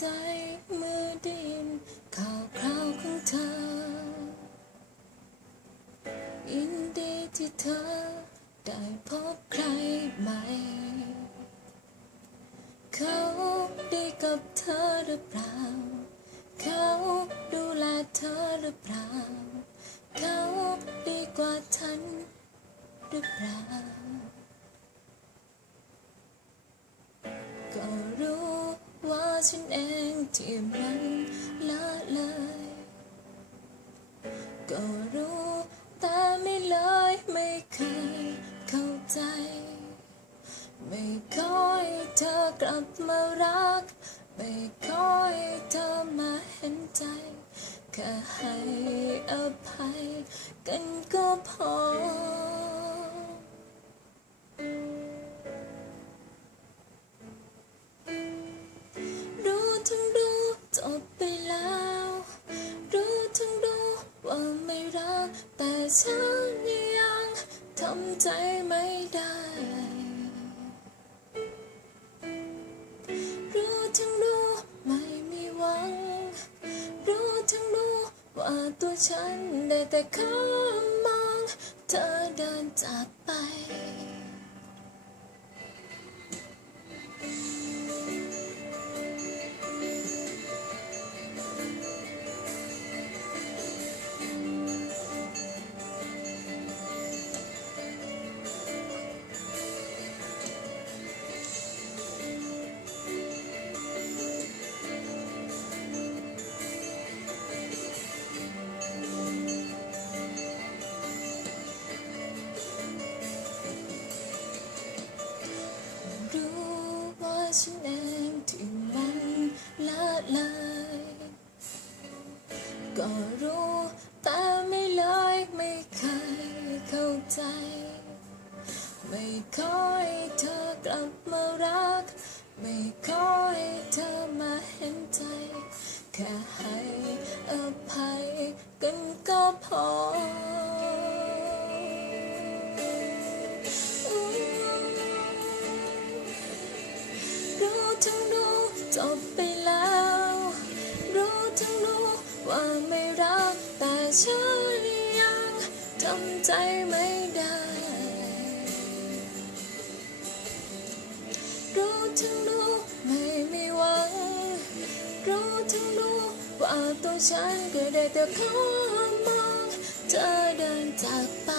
ใจเมื่อได้ยินข่าวคราวของเธอยินดีที่เธอได้พบใครใหม่ เขาดีกับเธอหรือเปล่า เขาดูแลเธอหรือเปล่า เขาดีกว่าฉันหรือเปล่า ฉันเองที่มันละเลย ก็รู้แต่ไม่เลยไม่เคยเข้าใจ ไม่คอยเธอกลับมารัก ไม่คอยเธอมาเห็นใจแค่ให้อภัยกันก็พอ ฉันยังทำใจไม่ได้ รู้ทั้งรู้ไม่มีหวัง รู้ทั้งรู้ว่าตัวฉันได้แต่ขอมอง เธอเดินจากไป รู้ แต่ไม่เลยไม่เคยเข้าใจ ไม่คอยเธอกลับมารัก ไม่คอยเธอมาเห็นใจ แค่ให้อภัยกันก็พอรู้ทั้งรู้จบไปแล้ว รู้ทั้งรู้ว่าไม่ ฉันยังทำใจไม่ได้ รู้ทั้งรู้ไม่มีหวัง รู้ทั้งรู้ว่าตัวฉันก็ได้แต่ขอมอง เธอเดินจากไป